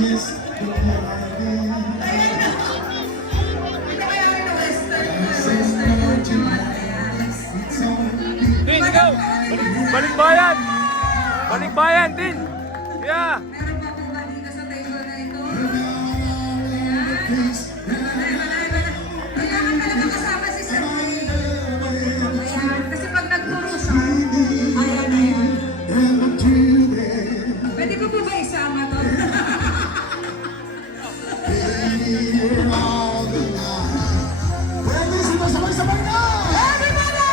Din, ikaw! Balik bayan! Balik bayan, Din! Yeah! Meron pa pong kanina sa table na ito. Kailangan talaga kasama si Sir. Ayan, kasi pag nagturo siya, ayan. Pwede ko po ba isama to? Pwede sabay-sabay na! Everybody!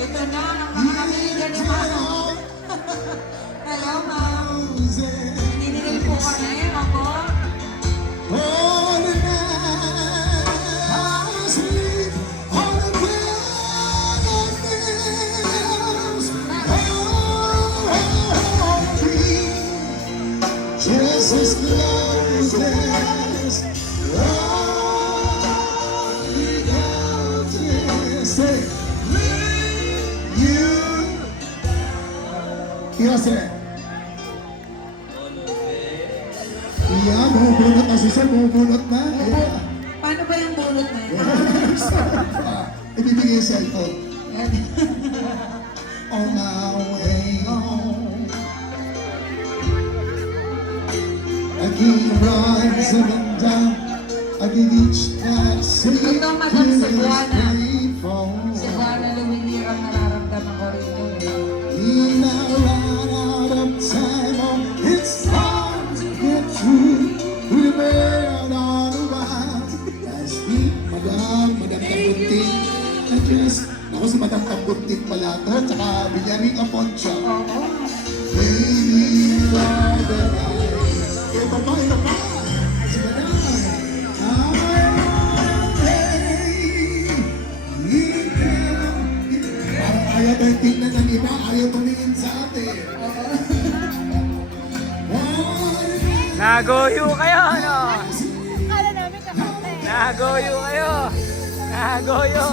Ito na ang mga kamigan ni Mano. Hello, ma'am. Ninigil po kami, ako. All the night I sleep on the bed of nails. Oh, me, just as close as we got to say, you. Yes, sir. Iya, bumubunot na si Sir, bumubunot na. Iya. Paano ba yung bulot na yun? Ibibigay sa ito. On my way home, I keep rising and down, I keep each taxi Ito, Madam Cebuana. phone. Si Juana Lumilir ang nararamdaman ko rito. In I run out of time, oh, it's hard to get through. We've been on a while. That's me, Madam Tambuntik. I just, ako si Madam Tambuntik pala to, tsaka Villarrica Poncho. Oo. Baby, you are the light. Ito pa, ito pa. Si Madam. Parang ayaw tayong tingnan ng iba, ayaw tumingin sa atin. Nagoyo kayo, ano? Kala namin kakanta eh. Nagoyo kayo! Nagoyo!